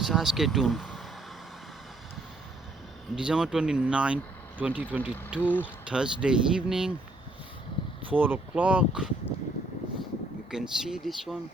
Saskatoon, December 29, 2022, Thursday evening, 4 o'clock. You can see this one.